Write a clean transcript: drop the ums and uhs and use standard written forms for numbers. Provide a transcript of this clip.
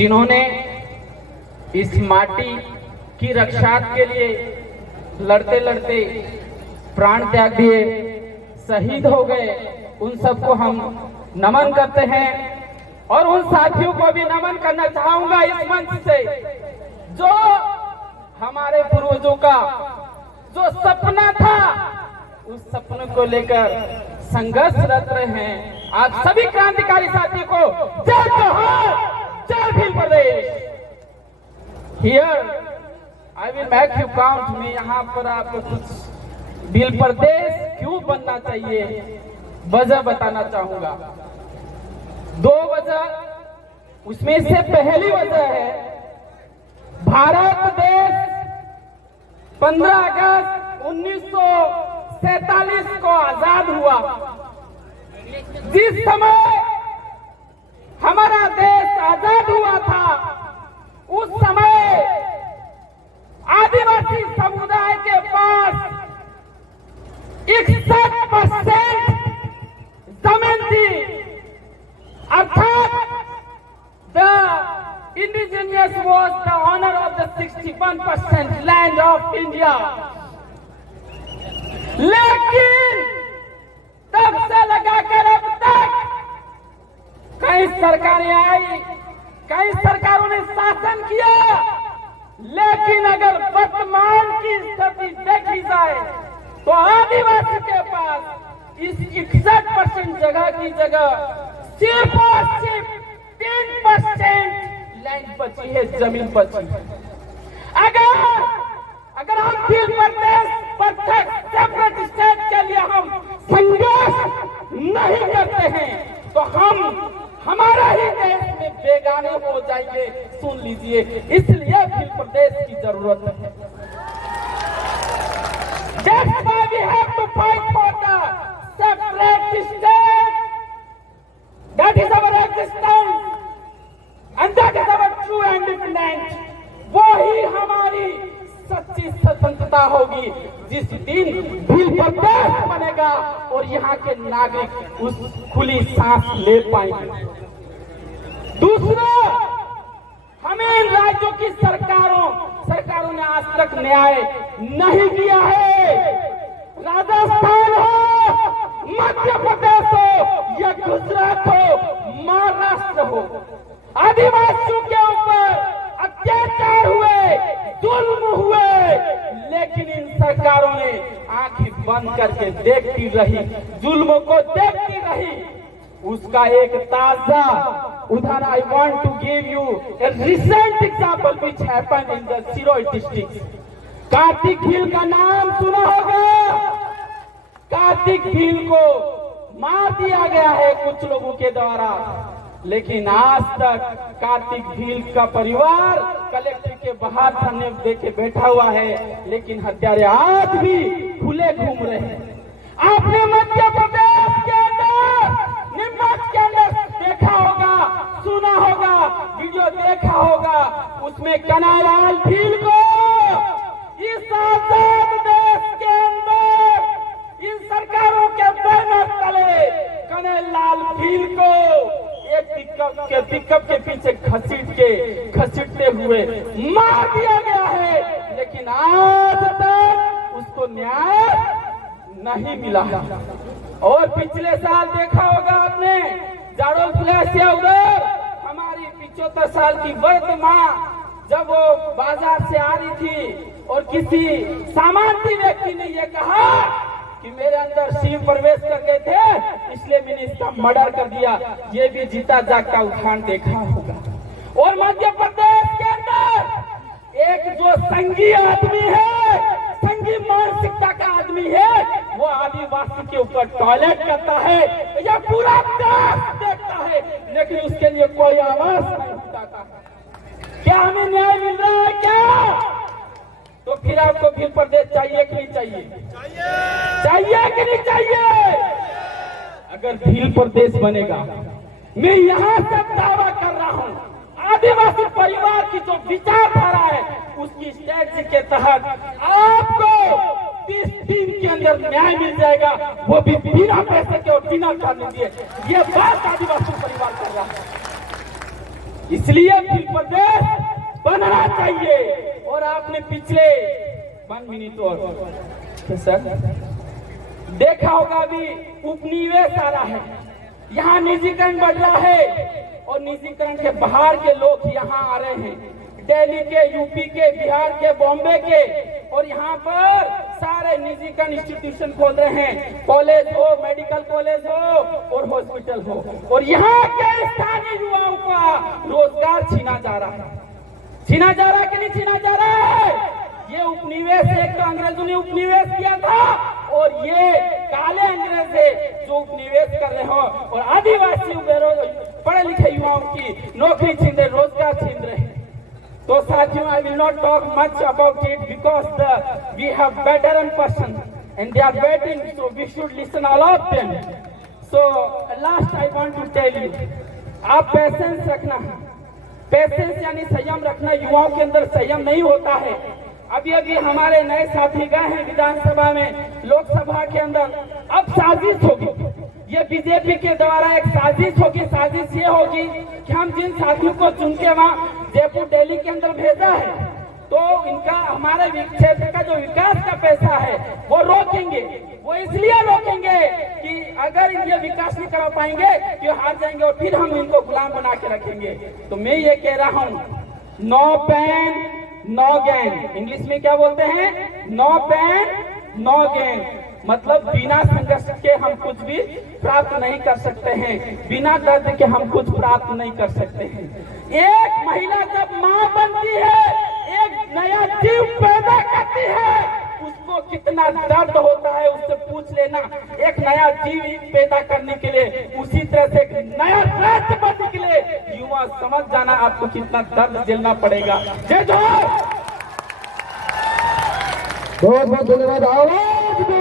जिन्होंने इस माटी की रक्षा के लिए लड़ते लड़ते प्राण त्याग दिए, शहीद हो गए, उन सबको हम नमन करते हैं। और उन साथियों को भी नमन करना चाहूंगा इस मंच से, जो हमारे पूर्वजों का जो सपना था उस सपने को लेकर संघर्षरत रहे हैं। आप सभी क्रांतिकारी साथियों को जय जोहार, जय Bhil Pradesh. Here I will make you count. मैं यहाँ पर आपको कुछ भील प्रदेश क्यों बनना चाहिए वजह बताना चाहूंगा। 2 वजह, उसमें से पहली वजह है भारत देश 15 अगस्त 1947 को आजाद हुआ। जिस समय हमारा देश आजाद हुआ था उस समय आदिवासी समुदाय के पास 61% जमीन थी, अर्थात the indigenous was the owner of the 61% land of India। लेकिन तब से लगाकर अब तक कई सरकारें आई, कई सरकारों ने शासन किया, लेकिन अगर वर्तमान की स्थिति देखी जाए तो आदिवासी के पास इस 61% जगह की जगह सिर्फ और सिर्फ 3% लैंड बची है, जमीन बची है। अगर हम भील प्रदेश सेपरेट स्टेट के लिए हम संघर्ष नहीं करते हैं तो हम हमारा ही देश में बेगाने हो जाएंगे। सुन लीजिए, इसलिए भील प्रदेश की जरूरत है। That's why we have to fight for the separate state. That is our existence and that is our true independence। वो ही हमारी सच्ची स्वतंत्रता होगी जिस दिन भील प्रदेश बनेगा और यहाँ के नागरिक उस खुली सांस ले पाएंगे। दूसरा, हमें इन राज्यों की सरकारों ने आज तक न्याय नहीं दिया है। राजस्थान हो, मध्य प्रदेश हो या गुजरात हो, महाराष्ट्र हो, आदिवासियों के ऊपर अत्याचार हुए, जुल्म हुए, लेकिन इन सरकारों ने आंखें बंद करके देखती रही, जुल्म को देखती रही। उसका एक ताजा उदाहरण I want to give you a recent example which happened in the Sirohi district. Kartik Bhil का नाम सुना होगा। कार्तिक भील को मार दिया गया है कुछ लोगों के द्वारा, लेकिन आज तक कार्तिक भील का परिवार कलेक्टर के बाहर धरने देके बैठा हुआ है, लेकिन हत्यारे आज भी खुले घूम रहे हैं। आपने मध्य प्रदेश के अंदर नीमच के अंदर देखा होगा, सुना होगा, वीडियो देखा होगा, उसमें कन्हैयालाल भील को इस आजाद देश के अंदर इन सरकारों के बैनर तले कन्हैयालाल भील को एक पिकअप के पीछे घसीटते हुए मार दिया गया है, लेकिन आज तक उसको न्याय नहीं मिला। और पिछले साल देखा होगा आपने, जाडोल फ्लैश या उधर हमारी 75 साल की वृद्ध माँ जब वो बाजार से आ रही थी और किसी सामान्य व्यक्ति ने ये कहा कि मेरे अंदर शिव प्रवेश कर गए थे, इसलिए मैंने इसका मर्डर कर दिया। ये भी जीता जागता उदाहरण देखा होगा। और मध्य प्रदेश के अंदर एक जो संघी आदमी है, संघी मानसिकता का आदमी है, वो आदिवासी के ऊपर टॉयलेट करता है या पूरा देश देखता है, लेकिन उसके लिए कोई आवाज नहीं उठाता। क्या हमें न्याय मिल रहा है क्या? तो फिर आपको भील प्रदेश चाहिए कि नहीं चाहिए? चाहिए कि नहीं चाहिए? अगर भील प्रदेश बनेगा, मैं यहाँ से दावा कर रहा हूँ, आदिवासी परिवार की जो विचारधारा है उसकी स्ट्रेटजी के तहत आपको 30 दिन के अंदर न्याय मिल जाएगा, वो भी बिना पैसे के और बिना करने दिए। ये बात आदिवासी परिवार कर रहा है। इसलिए फिर प्रदेश बनना चाहिए। और आपने पिछले 1 मिनट और सर देखा होगा, अभी उपनिवेश आ रहा है, यहाँ निजीकरण बढ़ रहा है और निजीकरण के बाहर के लोग यहाँ आ रहे हैं, दिल्ली के, यूपी के, बिहार के, बॉम्बे के, और यहाँ पर सारे निजीकरण इंस्टीट्यूशन खोल रहे हैं, कॉलेज हो, मेडिकल कॉलेज हो और हॉस्पिटल हो, और यहाँ के स्थानीय युवाओं का रोजगार छीना जा रहा है। छीना जा रहा है कि नहीं छीना जा रहा है? ये उपनिवेश, एक तो अंग्रेजों ने उपनिवेश किया था और ये काले अंग्रेज है जो उपनिवेश कर रहे हो और आदिवासी पढ़े लिखे युवाओं की नौकरी छीन रहे, रोजगार छीन रहे। तो साथियों, I will not talk much about it because we have veteran person and they are waiting, so we should listen all of them. So last I want to tell you, आप पेशेंस रखना, patience यानी संयम रखना। युवाओं के अंदर संयम नहीं होता है। अभी अभी हमारे नए साथी गए हैं विधानसभा में, लोकसभा के अंदर। अब साजिश होगी, ये बीजेपी के द्वारा एक साजिश होगी। साजिश ये होगी कि हम जिन साथियों को चुन के वहाँ जयपुर, दिल्ली के अंदर भेजा है, तो इनका हमारे क्षेत्र का जो विकास का पैसा है वो रोकेंगे। वो इसलिए रोकेंगे कि अगर ये विकास नहीं करा पाएंगे तो हार जाएंगे और फिर हम इनको गुलाम बना के रखेंगे। तो मैं ये कह रहा हूँ, no pain no gain. English में क्या बोलते हैं? No pain no gain. मतलब बिना संघर्ष के हम कुछ भी प्राप्त नहीं कर सकते हैं, बिना दर्द के हम कुछ प्राप्त नहीं कर सकते हैं। एक महिला जब माँ बनती है, एक नया जीव पैदा करती है, उसको कितना दर्द होता है उससे पूछ लेना। एक नया जीव पैदा करने के लिए, उसी तरह से एक नया राष्ट्र बनने के लिए युवा समझ जाना आपको कितना दर्द झेलना पड़ेगा। जय जोहार। बहुत बहुत धन्यवाद। आवाज दो।